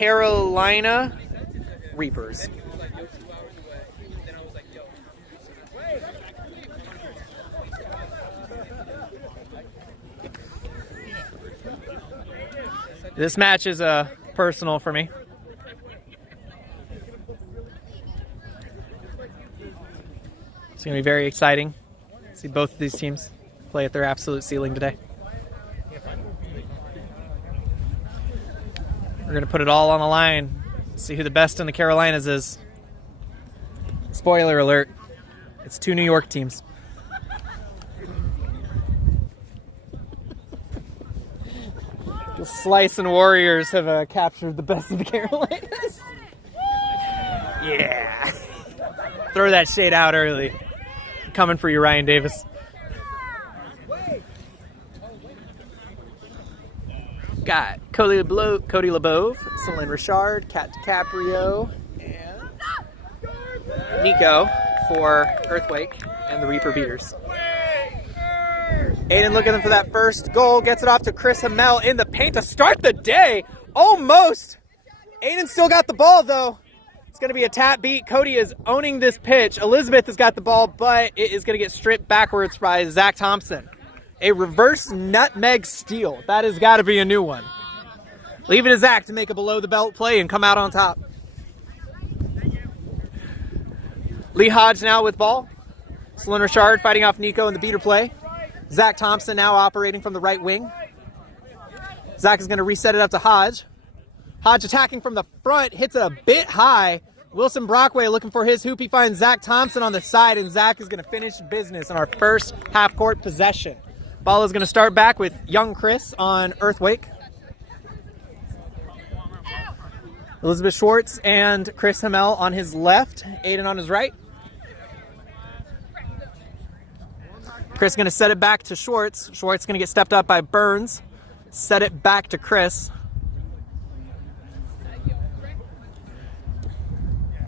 Carolina Reapers. This match is personal for me. It's going to be very exciting to see both of these teams play at their absolute ceiling today. We're going to put it all on the line, see who the best in the Carolinas is. Spoiler alert, it's two New York teams. The Slice and Warriors have captured the best of the Carolinas. Yeah. Throw that shade out early. Coming for you, Ryan Davis. Got Cody LeBeau, Celine Richard, Kat DiCaprio, and Nico for Earthquake and the Reaper Beaters. Aiden looking for that first goal, gets it off to Chris Hamel in the paint to start the day. Almost. Aiden still got the ball, though. It's going to be a tap beat. Cody is owning this pitch. Elizabeth has got the ball, but it is going to get stripped backwards by Zach Thompson. A reverse nutmeg steal. That has got to be a new one. Leave it to Zach to make a below-the-belt play and come out on top. Lee Hodge now with ball. Celine Richard fighting off Nico in the beater play. Zach Thompson now operating from the right wing. Zach is going to reset it up to Hodge. Hodge attacking from the front, hits it a bit high. Wilson Brockway looking for his hoop. He finds Zach Thompson on the side, and Zach is going to finish business in our first half-court possession. Ball is going to start back with young Chris on Earthquake. Elizabeth Schwartz and Chris Hamel on his left. Aiden on his right. Chris going to set it back to Schwartz. Schwartz going to get stepped up by Burns. Set it back to Chris.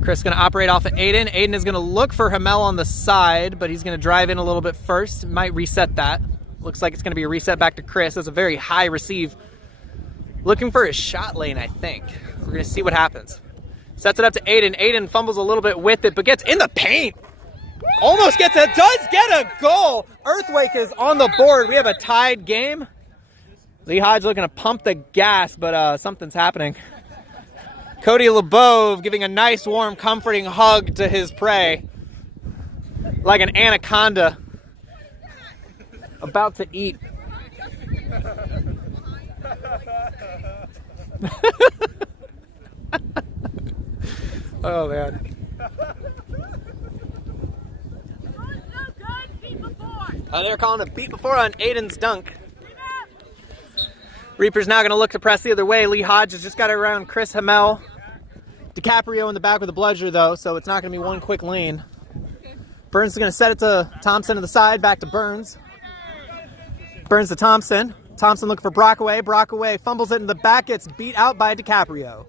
Chris going to operate off of Aiden. Aiden is going to look for Hamel on the side, but he's going to drive in a little bit first. Might reset that. Looks like it's going to be a reset back to Chris. That's a very high receive. Looking for his shot lane, I think. We're going to see what happens. Sets it up to Aiden. Aiden fumbles a little bit with it, but gets in the paint. Almost gets it. Does get a goal. Earthquake is on the board. We have a tied game. Lee Hodge looking to pump the gas, but something's happening. Cody LeBeau giving a nice, warm, comforting hug to his prey. Like an anaconda about to eat. Oh, man. They're calling a beat before on Aiden's dunk. Reaper's now going to look to press the other way. Lee Hodge has just got it around Chris Hamel. DiCaprio in the back with a bludger, though, so it's not going to be one quick lane. Burns is going to set it to Thompson to the side, back to Burns. Burns to Thompson. Thompson looking for Brockaway. Brockaway fumbles it in the back, gets beat out by DiCaprio.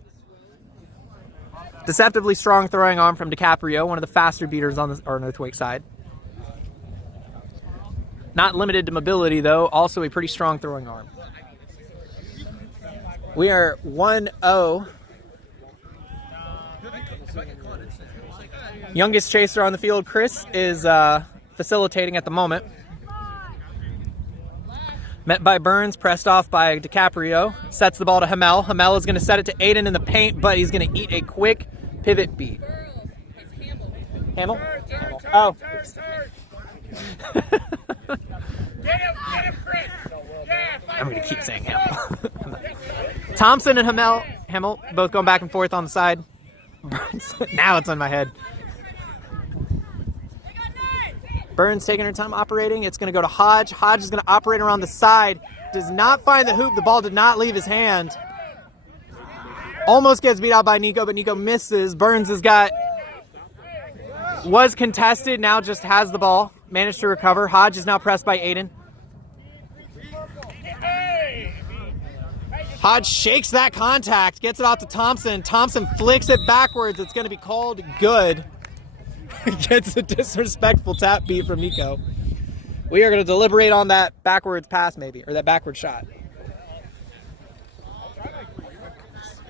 Deceptively strong throwing arm from DiCaprio, one of the faster beaters on the Earthquake side. Not limited to mobility, though, also a pretty strong throwing arm. We are 1-0. Youngest chaser on the field, Chris, is facilitating at the moment. Met by Burns, pressed off by DiCaprio. Sets the ball to Hamel. Hamel is going to set it to Aiden in the paint, but he's going to eat a quick pivot beat. Hamel? Oh. Get him, Chris! I'm going to keep saying Hamel. Thompson and Hamel both going back and forth on the side. Burns, now it's on my head. Burns taking her time operating. It's going to go to Hodge. Hodge is going to operate around the side. Does not find the hoop. The ball did not leave his hand. Almost gets beat out by Nico, but Nico misses. Burns was contested, now just has the ball. Managed to recover. Hodge is now pressed by Aiden. Hodge shakes that contact, gets it off to Thompson. Thompson flicks it backwards. It's going to be called good. Gets a disrespectful tap beat from Nico. We are going to deliberate on that backwards pass maybe, or that backward shot.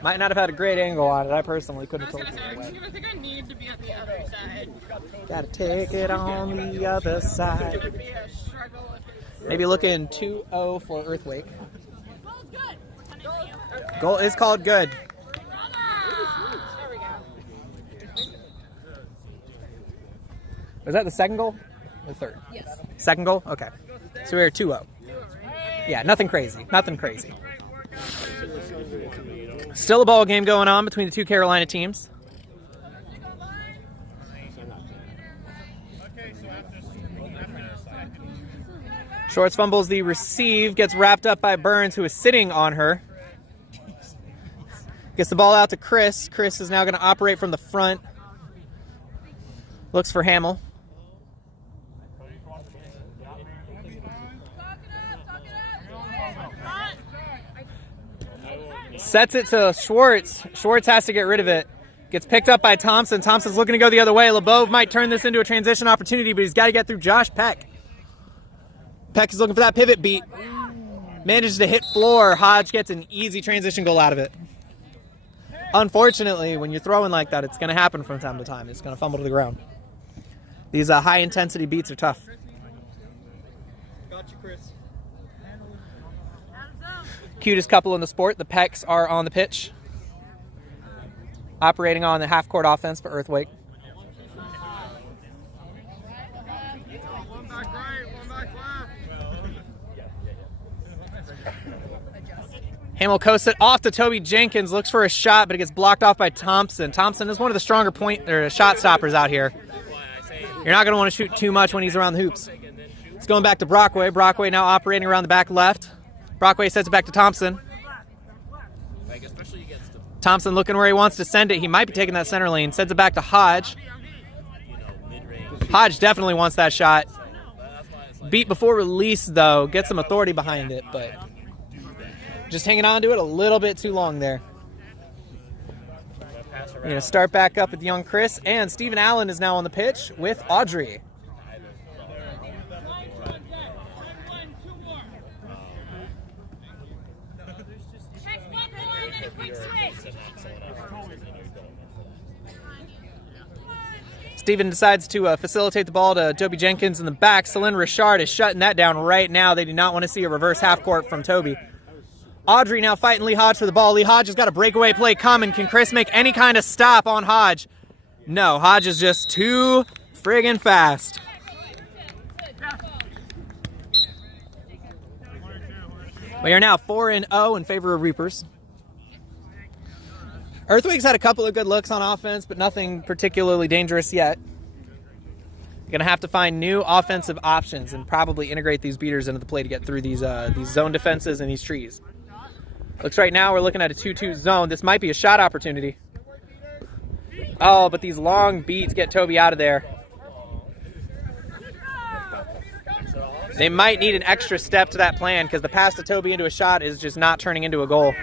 Might not have had a great angle on it. I personally couldn't have told you. I think I need to be on the other side. Gotta take it on the other It's side. gonna be a struggle. Maybe looking 2-0 for Earthquake. Goal's good. Goal is called good. There we go. Was that the second goal? Or third? Yes. Second goal? Okay. So we're 2-0. Yeah, nothing crazy. Nothing crazy. Still a ball game going on between the two Carolina teams. Shorts fumbles the receive, gets wrapped up by Burns, who is sitting on her. Gets the ball out to Chris. Chris is now going to operate from the front. Looks for Hamill. Sets it to Schwartz. Schwartz has to get rid of it. Gets picked up by Thompson. Thompson's looking to go the other way. LeBeau might turn this into a transition opportunity, but he's got to get through Josh Peck. Peck is looking for that pivot beat. Manages to hit floor. Hodge gets an easy transition goal out of it. Unfortunately, when you're throwing like that, it's going to happen from time to time. It's going to fumble to the ground. These high-intensity beats are tough. Gotcha, Chris. Cutest couple in the sport. The Pecks are on the pitch. Operating on the half-court offense for Earthquake. One back right, one back left. Hamill coasts it off to Toby Jenkins. Looks for a shot, but it gets blocked off by Thompson. Thompson is one of the stronger shot stoppers out here. You're not going to want to shoot too much when he's around the hoops. It's going back to Brockway. Brockway now operating around the back left. Brockway sets it back to Thompson. Thompson looking where he wants to send it. He might be taking that center lane. Sends it back to Hodge. Hodge definitely wants that shot. Beat before release, though. Gets some authority behind it, but just hanging on to it a little bit too long there. We're going to start back up with young Chris, and Stephen Allen is now on the pitch with Audrey. Steven decides to facilitate the ball to Toby Jenkins in the back. Celine Richard is shutting that down right now. They do not want to see a reverse half court from Toby. Audrey now fighting Lee Hodge for the ball. Lee Hodge has got a breakaway play coming. Can Chris make any kind of stop on Hodge? No, Hodge is just too friggin' fast. We are now 4-0 in favor of Reapers. Earthquake's had a couple of good looks on offense, but nothing particularly dangerous yet. You're going to have to find new offensive options and probably integrate these beaters into the play to get through these zone defenses and these trees. Looks right now we're looking at a 2-2 zone. This might be a shot opportunity. Oh, but these long beats get Toby out of there. They might need an extra step to that plan because the pass to Toby into a shot is just not turning into a goal.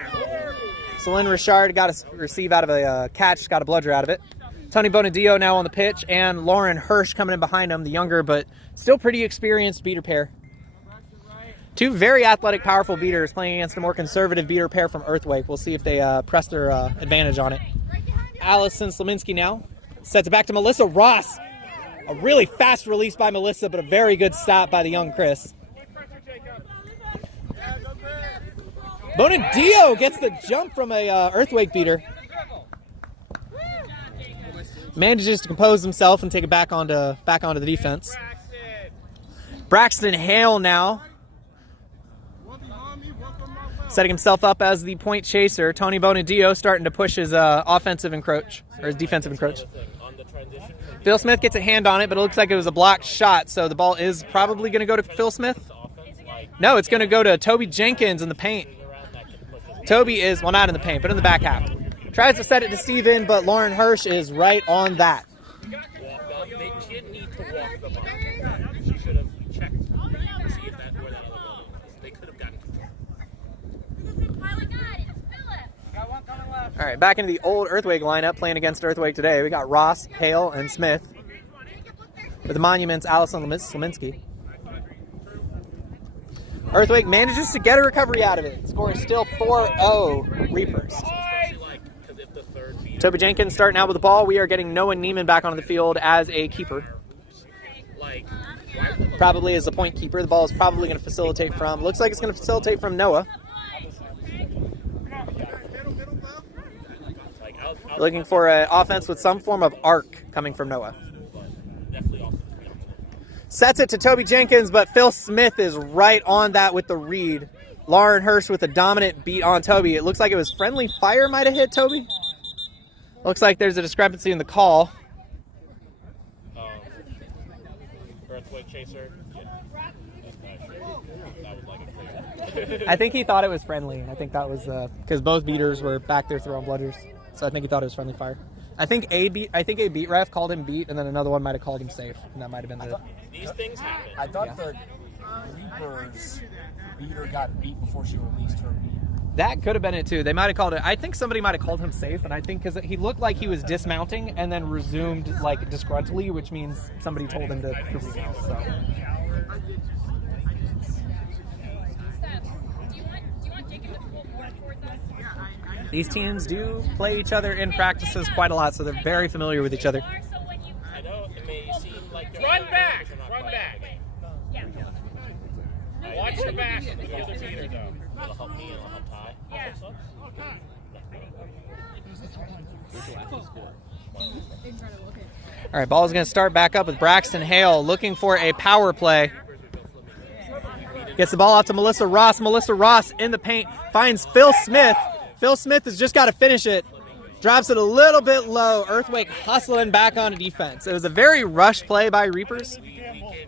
Celine Richard got a receive out of a catch, got a bludger out of it. Tony Bonadillo now on the pitch, and Lauren Hirsch coming in behind him, the younger but still pretty experienced beater pair. Two very athletic, powerful beaters playing against a more conservative beater pair from Earthquake. We'll see if they press their advantage on it. Allison Slominski now sets it back to Melissa Ross. A really fast release by Melissa, but a very good stop by the young Chris. Bonadillo gets the jump from a Earthquake beater. Manages to compose himself and take it back onto the defense. Braxton Hale now setting himself up as the point chaser. Tony Bonadillo starting to push his offensive encroach, or his defensive encroach. Phil Smith gets a hand on it, but it looks like it was a blocked shot, so the ball is probably going to go to Phil Smith. No, it's going to go to Toby Jenkins in the paint. Toby is, well, not in the paint, but in the back half. Tries to set it to Steven, but Lauren Hirsch is right on that. She didn't need to walk the ball. She should have checked to see if that where that other ball was. They could have gotten control. All right, back into the old Earthquake lineup playing against Earthquake today. We got Ross, Hale, and Smith. With the Monuments, Allison Slominski. Earthquake manages to get a recovery out of it. Score is still 4-0 Reapers. Especially like Toby Jenkins starting out with the ball. We are getting Noah Neiman back onto the field as a keeper. Probably as a point keeper. The ball is probably going to facilitate from, looks like it's going to facilitate from Noah. Looking for an offense with some form of arc coming from Noah. Sets it to Toby Jenkins, but Phil Smith is right on that with the read. Lauren Hirsch with a dominant beat on Toby. It looks like it was friendly fire might have hit Toby. Looks like there's a discrepancy in the call. Earthquake chaser. I think he thought it was friendly. I think that was because both beaters were back there throwing bludgers. So I think he thought it was friendly fire. I think a beat ref called him beat, and then another one might have called him safe, and that might have been the. These things happen. I thought the Reaper's beater got beat before she released her beat. That could have been it too. They might have called it. I think somebody might have called him safe, and I think because he looked like he was dismounting and then resumed like disgruntly, which means somebody told him to remount. So. These teams do play each other in practices quite a lot, so they're very familiar with each other. I know it may seem like run back. Yeah. Watch your back with the other beater though. It'll help me. It'll help Ty. Yeah. All right, ball is going to start back up with Braxton Hale looking for a power play. Gets the ball out to Melissa Ross. Melissa Ross in the paint finds Phil Smith. Phil Smith has just got to finish it. Drops it a little bit low. Earthquake hustling back on defense. It was a very rushed play by Reapers,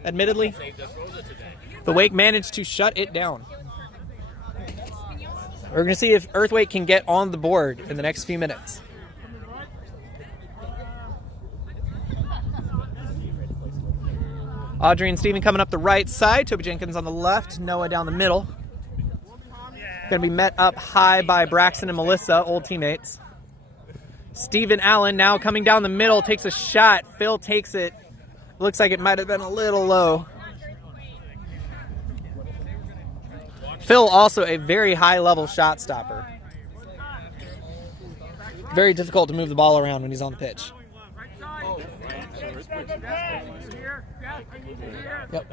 admittedly. But Wake managed to shut it down. We're going to see if Earthquake can get on the board in the next few minutes. Audrey and Steven coming up the right side. Toby Jenkins on the left. Noah down the middle. Going to be met up high by Braxton and Melissa, old teammates. Steven Allen now coming down the middle, takes a shot. Phil takes it. Looks like it might have been a little low. Phil also a very high-level shot stopper. Very difficult to move the ball around when he's on the pitch. Yep.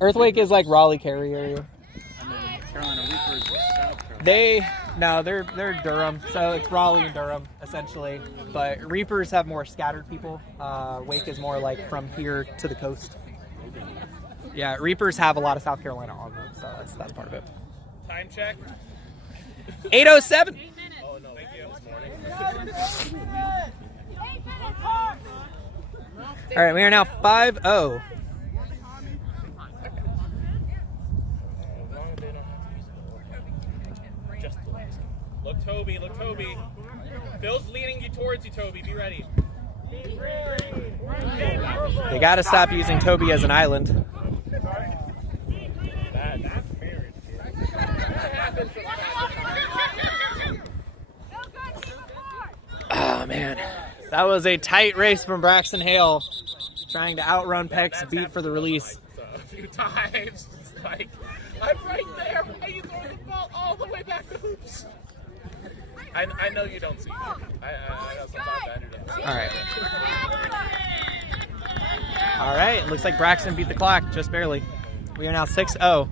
Earthquake is like Raleigh Cary area. Carolina Reapers is South Carolina. They're Durham, so it's Raleigh and Durham essentially. But Reapers have more scattered people. Wake is more like from here to the coast. Yeah, Reapers have a lot of South Carolina on them, so that's part of it. Time check. 8:07. Oh no, thank you. All right, we are now 5-0. Look, Toby. Look, Toby. Phil's leading you towards you, Toby. Be ready. They got to stop using Toby as an island. Oh, man. That was a tight race from Braxton Hale, trying to outrun Peck's beat for the release. A few times. It's like, I'm right there. Why are you throwing the ball all the way back to hoops? I know you don't see it. I know sometimes Andrew doesn't see it. All right. Looks like Braxton beat the clock just barely. We are now 6-0.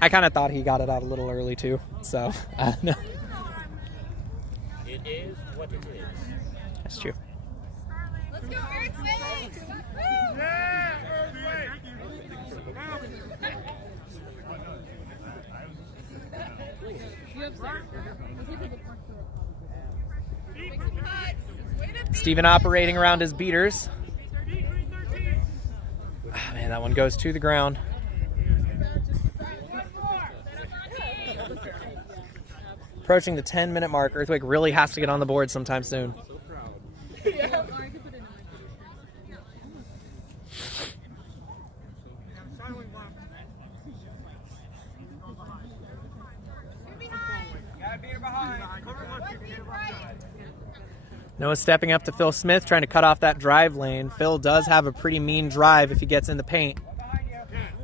I kind of thought he got it out a little early too, so no. It is what it is. That's true. Let's go, Earthquake! Steven operating around his beaters. Oh, man, that one goes to the ground. Approaching the 10-minute mark. Earthquake really has to get on the board sometime soon. Noah stepping up to Phil Smith, trying to cut off that drive lane. Phil does have a pretty mean drive if he gets in the paint.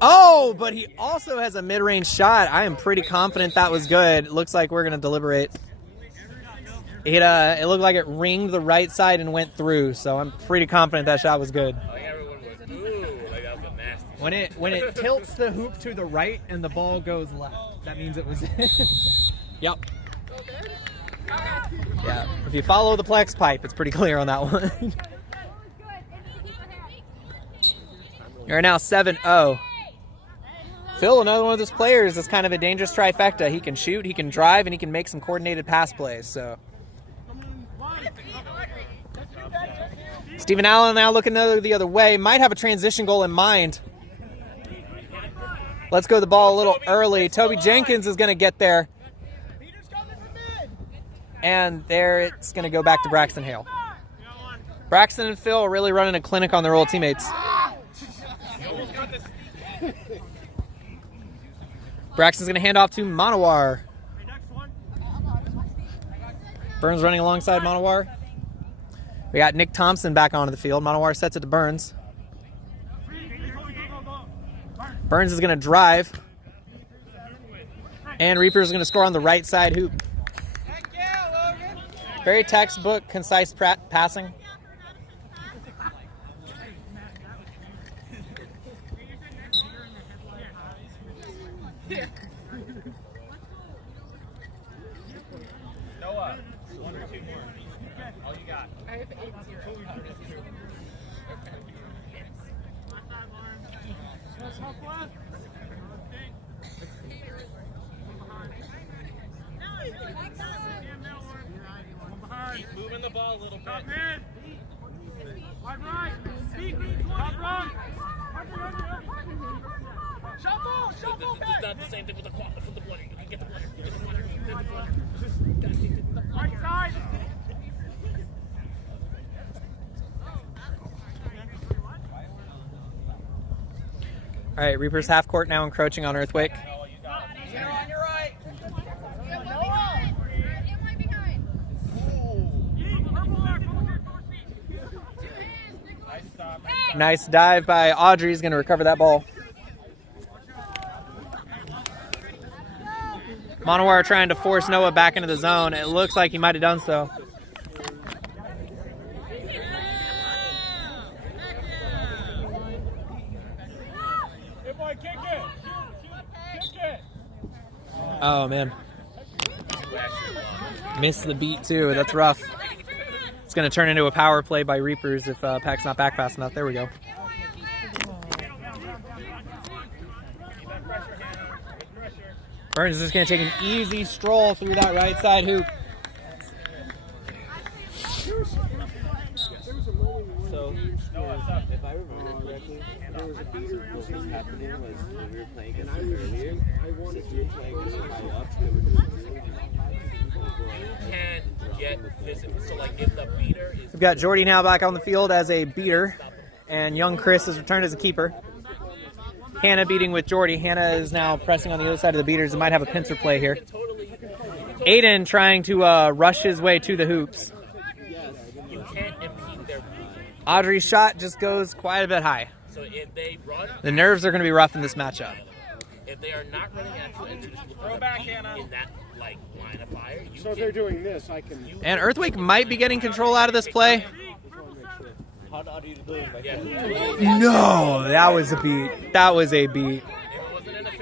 Oh, but he also has a mid-range shot. I am pretty confident that was good. It looks like we're going to deliberate. It looked like it ringed the right side and went through, so I'm pretty confident that shot was good. When it tilts the hoop to the right and the ball goes left, that means it was in. Yep. Yeah. If you follow the Plex pipe, it's pretty clear on that one. You're now 7-0. Phil, another one of those players that's kind of a dangerous trifecta. He can shoot, he can drive, and he can make some coordinated pass plays. So Stephen Allen now looking the other way. Might have a transition goal in mind. Let's go the ball a little early. Toby Jenkins is going to get there. And there it's going to go back to Braxton Hale. Braxton and Phil are really running a clinic on their old teammates. Braxton's going to hand off to Manowar. Burns running alongside Manowar. We got Nick Thompson back onto the field. Manowar sets it to Burns. Burns is going to drive. And Reaper is going to score on the right side hoop. Very textbook, concise passing. Noah, one or two more. All you got. I have 8-0. Keep moving the ball a little bit. Shuffle back. It's not the same thing with the blunter. You can get the blunter. You get the blunter. You get the blunter. Right side. All right, Reaper's half court now encroaching on Earthquake. Zero on your right. Nice dive by Audrey. He's going to recover that ball. Manowar trying to force Noah back into the zone. It looks like he might have done so. Oh, man. Missed the beat, too. That's rough. It's going to turn into a power play by Reapers if Peck's not back fast enough. There we go. Burns is just going to take an easy stroll through that right side hoop. So, if I remember correctly, there was a beater. What was happening was when we were playing against them earlier, if you were playing really high up, they were doing Can get physical. So, like, if the beater is. We've got Jordy now back on the field as a beater, and young Chris has returned as a keeper. Hannah beating with Jordy. Hannah is now pressing on the other side of the beaters. It might have a pincer play here. Aiden trying to rush his way to the hoops. You can't impede their. Audrey's shot just goes quite a bit high. So if they run, the nerves are going to be rough in this matchup. If they are not running at you and just throw back Hannah in that like line of fire, so if they're doing this, I can. And Earthquake might be getting control out of this play. No, that was a beat. That was a beat.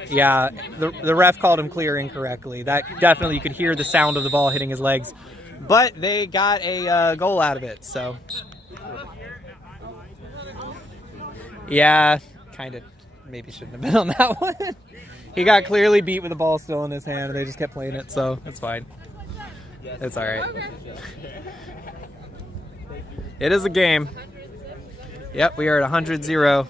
Yeah, the ref called him clear incorrectly. That definitely, you could hear the sound of the ball hitting his legs. But they got a goal out of it, so. Yeah, kind of maybe shouldn't have been on that one. He got clearly beat with the ball still in his hand, and they just kept playing it, so it's fine. It's all right. It is a game. Yep, we are at 100-0.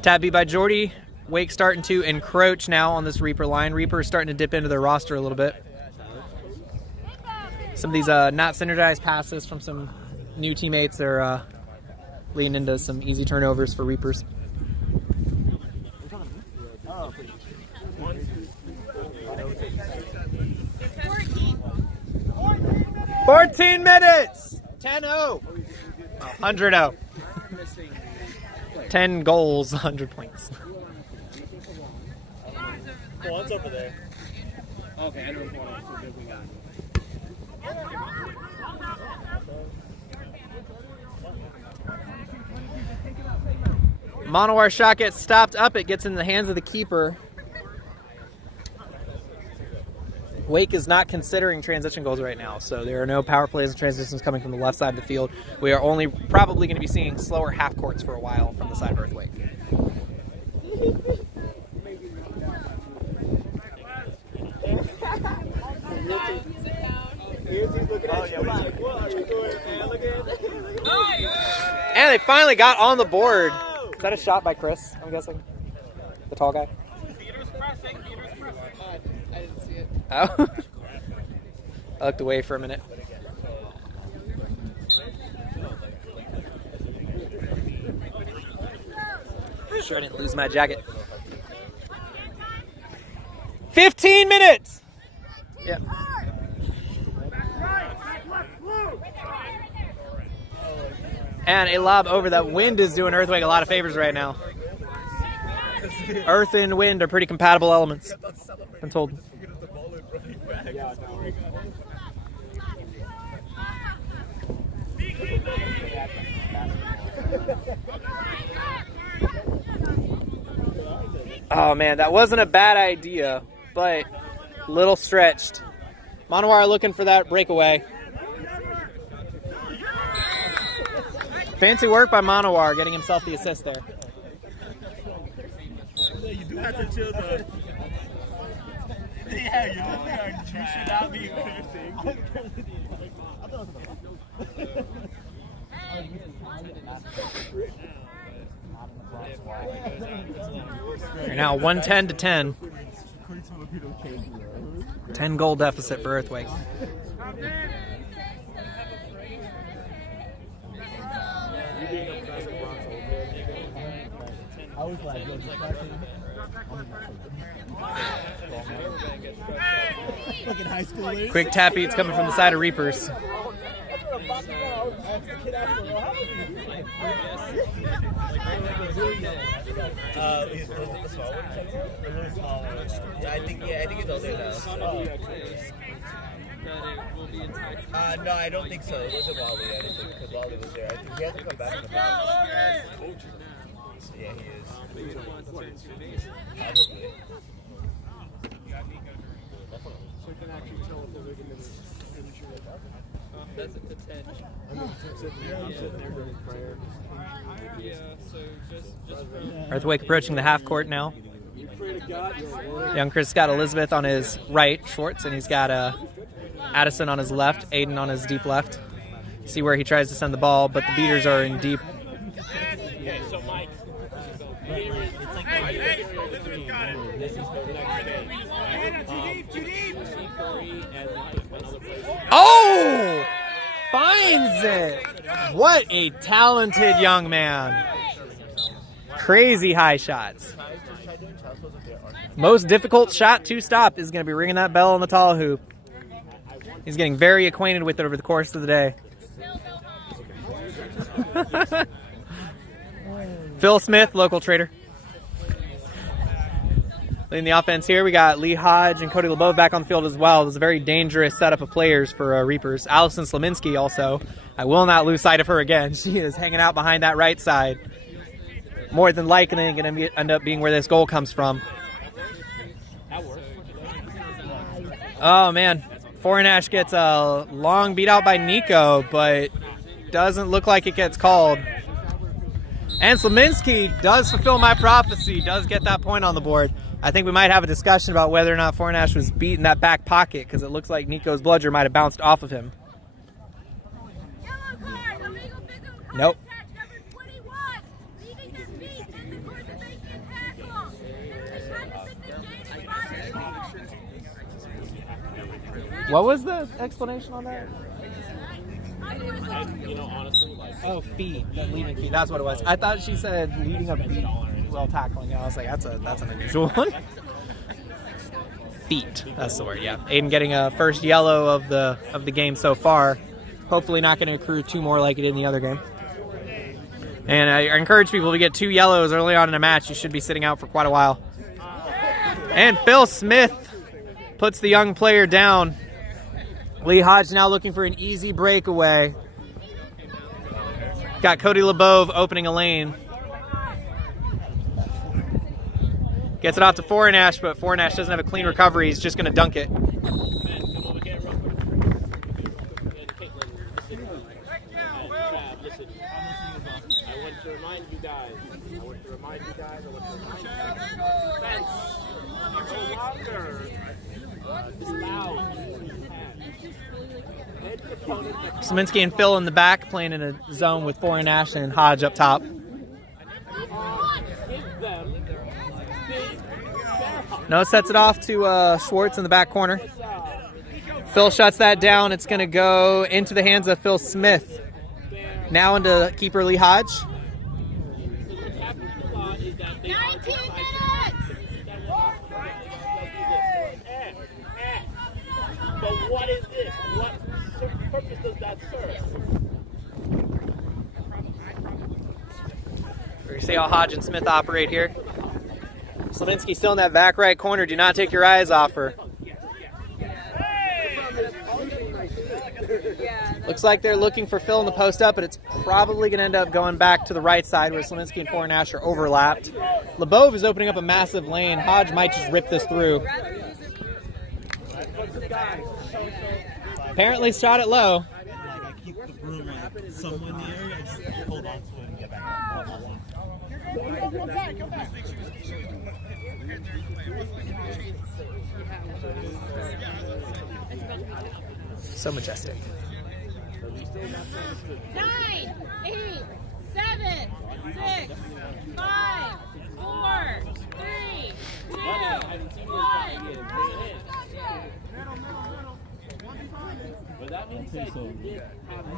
Tab beat by Jordy. Wake starting to encroach now on this Reaper line. Reaper is starting to dip into their roster a little bit. Some of these not synergized passes from some new teammates are leading into some easy turnovers for Reapers. Oh. 14 minutes! 10-0. 100-0. 10 goals, 100 points. Oh, it's over there. Okay, I know which one we got. Monowar shot gets stopped up. It gets in the hands of the keeper. Wake is not considering transition goals right now, so there are no power plays and transitions coming from the left side of the field. We are only probably going to be seeing slower half courts for a while from the side of Earthquake. And they finally got on the board. Is that a shot by Chris, I'm guessing? The tall guy? I didn't see it. Oh. I looked away for a minute. Sure I didn't lose my jacket. 15 minutes! Yep. And a lob over. That wind is doing Earthquake a lot of favors right now. Earth and wind are pretty compatible elements, I'm told. Oh man, that wasn't a bad idea, but a little stretched. Monowar looking for that breakaway. Fancy work by Monowar, getting himself the assist there. You do have to chill though. Yeah, you should not be cursing. You're now 110 to 10. 10 goal deficit for Earthquake. Quick tap beats coming from the side of Reapers. I think it's over now. No, I don't think so. It wasn't Wally, I don't think, because Wally was there. I think he has to come back in the box. Yeah, he is. Probably. That's a 10. Earthquake approaching the half court now. Young Chris got Elizabeth on his right, Schwartz, and he's got Addison on his left, Aiden on his deep left. See where he tries to send the ball, but the beaters are in deep. Oh! Finds it! What a talented young man. Crazy high shots. Most difficult shot to stop is going to be ringing that bell on the tall hoop. He's getting very acquainted with it over the course of the day. Phil Smith, local trader. Leading the offense here, we got Lee Hodge and Cody LeBeau back on the field as well. It's a very dangerous setup of players for Reapers. Allison Slaminski also. I will not lose sight of her again. She is hanging out behind that right side. More than likely going to end up being where this goal comes from. Oh, man. Foreignash gets a long beat out by Nico, but doesn't look like it gets called. And Slaminski does fulfill my prophecy, does get that point on the board. I think we might have a discussion about whether or not Foreignash was beat in that back pocket, because it looks like Nico's bludger might have bounced off of him. Nope. What was the explanation on that? Oh, feet. Leading feet. That's what it was. I thought she said leading a beat while tackling. I was like, that's an unusual one. Feet. That's the word. Yeah. Aiden getting a first yellow of the game so far. Hopefully not going to accrue two more like it did in the other game. And I encourage people to get 2 yellows early on in a match. You should be sitting out for quite a while. And Phil Smith puts the young player down. Lee Hodge now looking for an easy breakaway. Got Cody LeBove opening a lane. Gets it off to Foreignash, but Foreignash doesn't have a clean recovery. He's just going to dunk it. Szymanski and Phil in the back playing in a zone with Foreignash and Hodge up top. Noah sets it off to Schwartz in the back corner. Phil shuts that down. It's going to go into the hands of Phil Smith. Now into keeper Lee Hodge. 19 minutes! But what is this? What purpose does that serve? We're going to see how Hodge and Smith operate here. Szymanski still in that back right corner. Do not take your eyes off her. Looks like they're looking for Phil in the post up, but it's probably going to end up going back to the right side where Szymanski and Foreignash are overlapped. LeBove is opening up a massive lane. Hodge might just rip this through. Apparently shot it low. I keep the broom like somewhere in the area. I just hold on to it and get back up. So majestic. 9, 8, 7, 6, 5, 4, 3, 2, 1. But that means that you did have a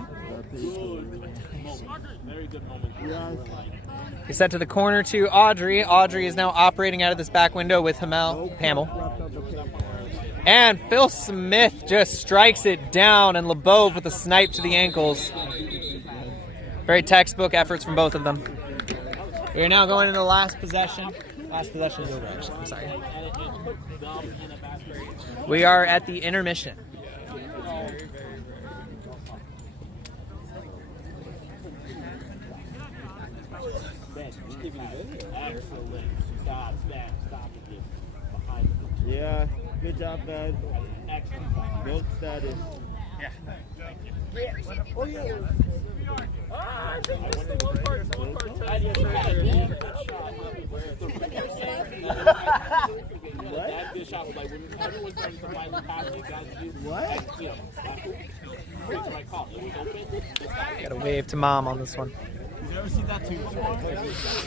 good moment. Very good moment. He's set to the corner to Audrey. Audrey is now operating out of this back window with Hamel. And Phil Smith just strikes it down, and LeBove with a snipe to the ankles. Very textbook efforts from both of them. We're now going into the last possession. Last possession is over, actually. I'm sorry. We are at the intermission. Yeah, good job, man. Goat status. Yeah. Oh, yeah. I think this is the one part. The one part. That good shot was like when everyone's starting to find the pass, you guys do. What? You know, that's what I call it. It was open. Got to wave to mom on this one. You ever seen that too before?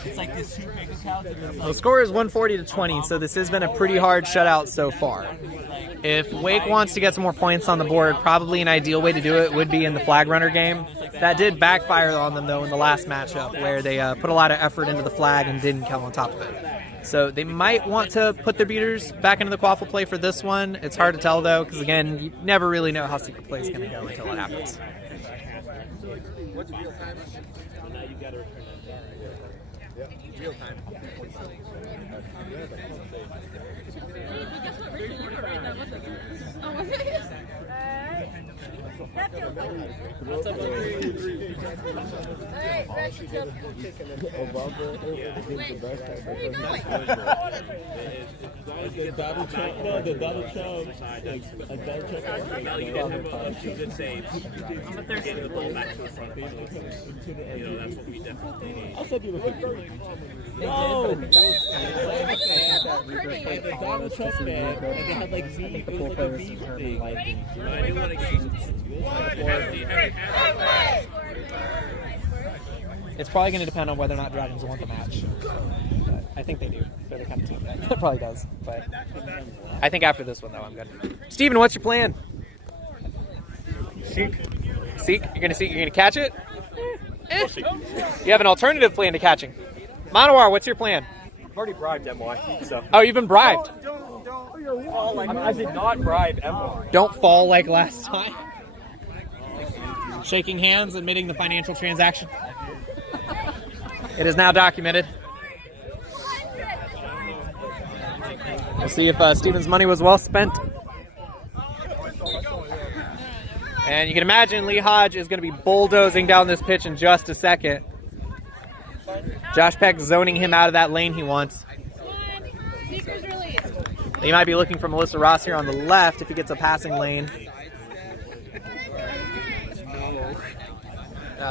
It's like this 2 big accounts. The score is 140-20, so this has been a pretty hard shutout so far. If Wake wants to get some more points on the board, probably an ideal way to do it would be in the flag runner game. That did backfire on them, though, in the last matchup, where they put a lot of effort into the flag and didn't come on top of it. So they might want to put their beaters back into the quaffle play for this one. It's hard to tell, though, because, again, you never really know how secret play is going to go until it happens. What's real time? Now you got to return that. Yeah, real time. Oh, was it? That feels like The double chop, no, the double chop. A double chop. Now you guys have a few good saves. But they're getting the ball back to the front. You know, that's what we definitely need. I'll send you a picture. No! The double chop man, and they had like V, it was like a V thing. I do want to get It's probably going to depend on whether or not Dragons want the match. But I think they do. They're the kind of team that probably does. But I think after this one, though, I'm good. Steven, what's your plan? Seek. Seek? You're going to catch it? You have an alternative plan to catching. Manowar, what's your plan? I've already bribed MY, so. Oh, you've been bribed. I did not bribe MY. Don't fall like last time. Shaking hands, admitting the financial transaction. It is now documented. We'll see if Steven's money was well spent. And you can imagine Lee Hodge is going to be bulldozing down this pitch in just a second. Josh Peck zoning him out of that lane he wants. He might be looking for Melissa Ross here on the left if he gets a passing lane.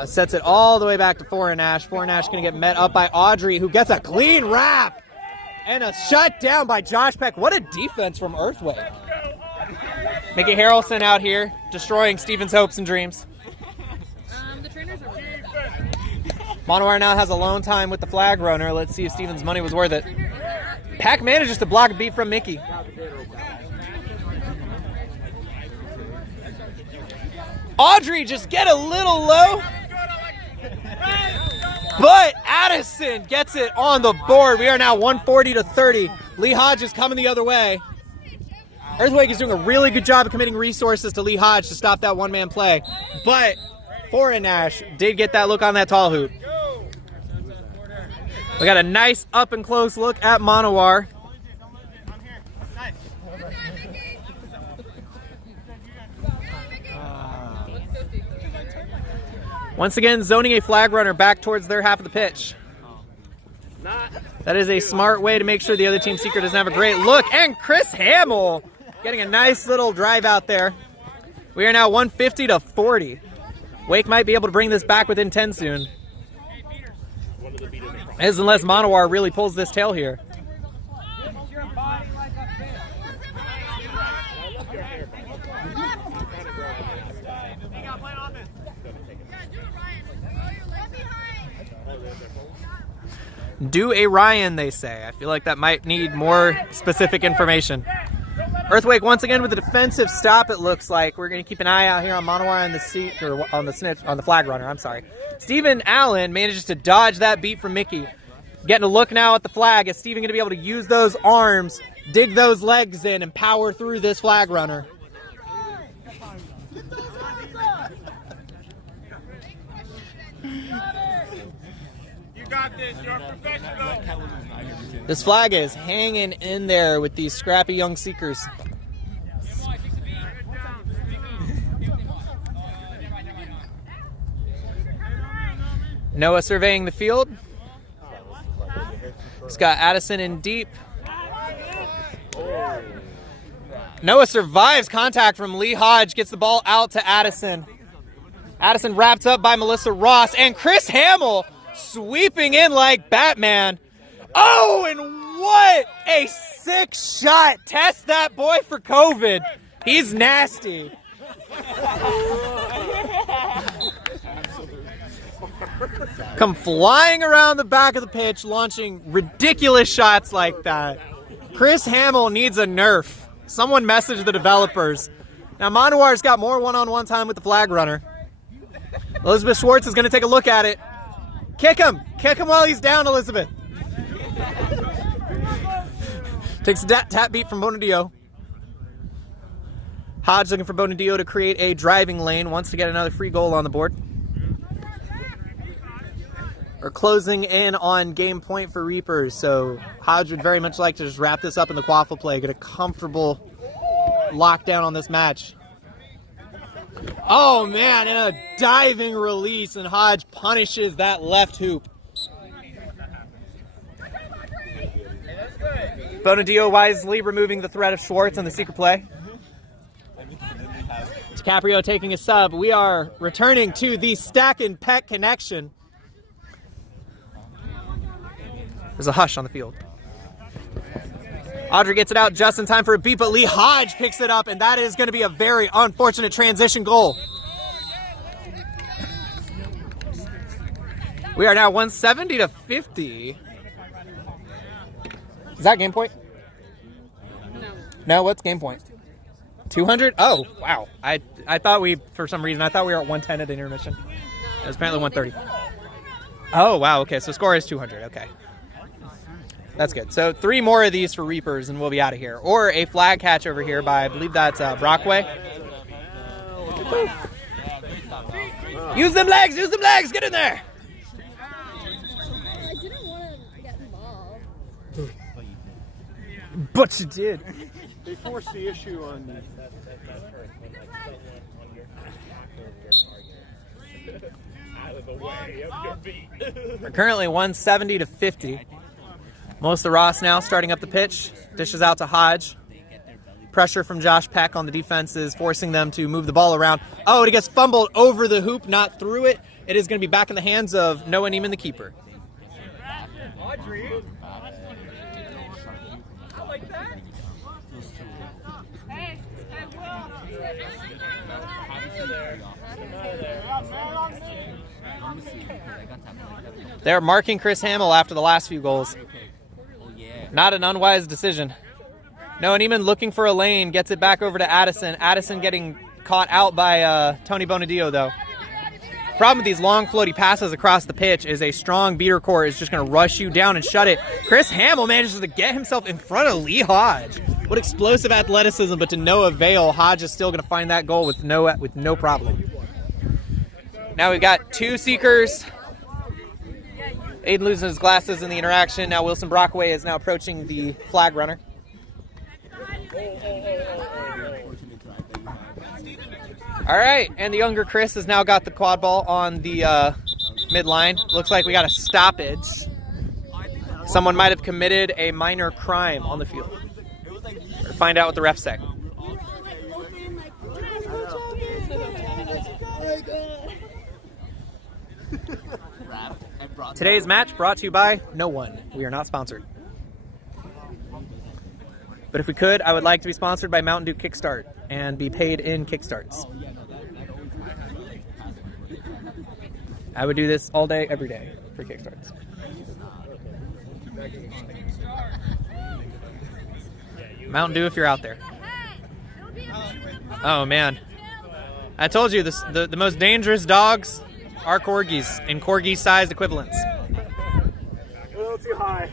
Sets it all the way back to Foreign Ash. Foreign Ash going to get met up by Audrey, who gets a clean wrap. And a shutdown by Josh Peck. What a defense from Earthway. Mickey Harrelson out here, destroying Steven's hopes and dreams. The trainers are Monowar now has a lone time with the flag runner. Let's see if Steven's money was worth it. Peck manages to block a beat from Mickey. Audrey just get a little low. But Addison gets it on the board. We are now 140 to 30. Lee Hodge is coming the other way. Earthquake is doing a really good job of committing resources to Lee Hodge to stop that one-man play. But Foreign Ash did get that look on that tall hoop. We got a nice up-and-close look at Monowar. Once again, zoning a flag runner back towards their half of the pitch. That is a smart way to make sure the other team seeker doesn't have a great look. And Chris Hamill getting a nice little drive out there. We are now 150 to 40. Wake might be able to bring this back within 10 soon. As unless Monowar really pulls this tail here. Do a Ryan, they say. I feel like that might need more specific information. Earthquake once again with a defensive stop, it looks like. We're going to keep an eye out here on Monowar on the seat, or on the snitch, on the flag runner, I'm sorry. Steven Allen manages to dodge that beat from Mickey. Getting a look now at the flag. Is Steven going to be able to use those arms, dig those legs in, and power through this flag runner? Got this, you're a professional. This flag is hanging in there with these scrappy young seekers. Noah surveying the field. He's got Addison in deep. Noah survives contact from Lee Hodge, gets the ball out to Addison. Addison wrapped up by Melissa Ross, and Chris Hamill sweeping in like Batman. Oh, and what a sick shot. Test that boy for COVID. He's nasty. Come flying around the back of the pitch, launching ridiculous shots like that. Chris Hamill needs a nerf. Someone message the developers. Now, Monowar's got more one-on-one time with the flag runner. Elizabeth Schwartz is going to take a look at it. Kick him! Kick him while he's down, Elizabeth. Takes a tap beat from Bonadillo. Hodge looking for Bonadillo to create a driving lane. Wants to get another free goal on the board. We're closing in on game point for Reapers, so Hodge would very much like to just wrap this up in the quaffle play, get a comfortable lockdown on this match. Oh man, and a diving release, and Hodge punishes that left hoop. Bonadillo wisely removing the threat of Schwartz on the secret play. DiCaprio taking a sub. We are returning to the Stack and Peck connection. There's a hush on the field. Audrey gets it out just in time for a beat, but Lee Hodge picks it up, and that is going to be a very unfortunate transition goal. We are now 170 to 50. Is that game point? No, what's game point? 200? Oh, wow. I thought for some reason, I thought we were at 110 at intermission. It was apparently 130. Oh, wow. Okay, so score is 200. Okay. That's good. So 3 more of these for Reapers, and we'll be out of here. Or a flag catch over here by, I believe that's Brockway. Use them legs! Use them legs! Get in there! But you did. They forced the issue on me. Out of the way of your beat. We're currently 170 to 50. Melissa Ross now starting up the pitch. Dishes out to Hodge. Pressure from Josh Peck on the defense is forcing them to move the ball around. Oh, and it gets fumbled over the hoop, not through it. It is going to be back in the hands of Noah Neiman, the keeper. Audrey. I like that. They're marking Chris Hamill after the last few goals. Not an unwise decision. Noah Neiman looking for a lane, gets it back over to Addison. Addison getting caught out by Tony Bonadillo, though. Problem with these long floaty passes across the pitch is a strong beater core is just going to rush you down and shut it. Chris Hamill manages to get himself in front of Lee Hodge. What explosive athleticism, but to no avail. Hodge is still going to find that goal with no problem. Now we've got two seekers. Aiden losing his glasses in the interaction. Now Wilson Brockway is now approaching the flag runner. All right, and the younger Chris has now got the quad ball on the midline. Looks like we got a stoppage. Someone might have committed a minor crime on the field. We'll find out what the refs say. Today's match brought to you by no one. We are not sponsored. But if we could, I would like to be sponsored by Mountain Dew Kickstart and be paid in Kickstarts. I would do this all day, every day for Kickstarts. Mountain Dew if you're out there. Oh, man. I told you, the most dangerous dogs are corgis and corgi-sized equivalents. A little too high.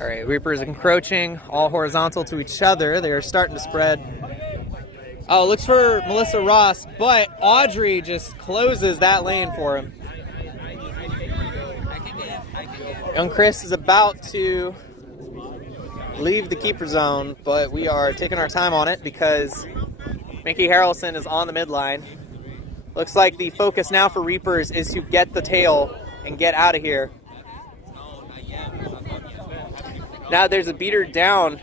All right, Reapers encroaching, all horizontal to each other. They are starting to spread. Oh, looks for Melissa Ross, but Audrey just closes that lane for him. Young Chris is about to leave the keeper zone, but we are taking our time on it because Mickey Harrelson is on the midline. Looks like the focus now for Reapers is to get the tail and get out of here. Now there's a beater down.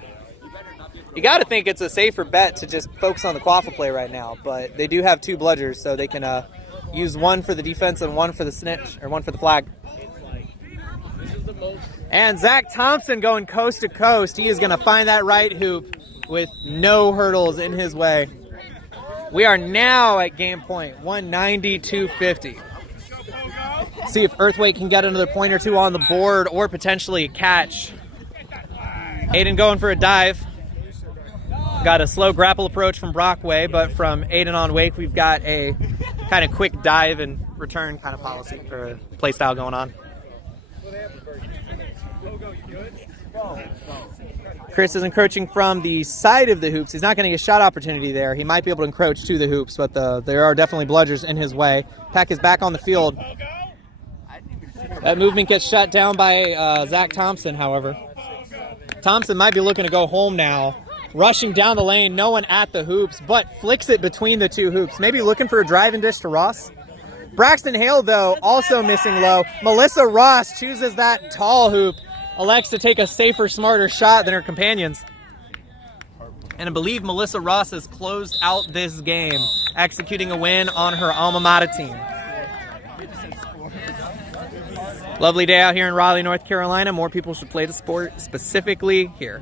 You got to think it's a safer bet to just focus on the quaffle play right now, but they do have two bludgers, so they can use one for the defense and one for the snitch, or one for the flag. And Zach Thompson going coast to coast. He is going to find that right hoop with no hurdles in his way. We are now at game point, 190-250. See if Earthweight can get another point or two on the board or potentially a catch. Aiden going for a dive. Got a slow grapple approach from Brockway, but from Aiden on Wake, we've got a kind of quick dive and return kind of policy or play style going on. Chris is encroaching from the side of the hoops. He's not going to get a shot opportunity there. He might be able to encroach to the hoops, but there are definitely bludgers in his way. Peck is back on the field. That movement gets shut down by Zach Thompson, however. Thompson might be looking to go home now. Rushing down the lane, no one at the hoops, but flicks it between the two hoops. Maybe looking for a driving dish to Ross. Braxton Hale, though, also missing low. Melissa Ross chooses that tall hoop. Elects to take a safer, smarter shot than her companions. And I believe Melissa Ross has closed out this game, executing a win on her alma mater team. Lovely day out here in Raleigh, North Carolina. More people should play the sport, specifically here.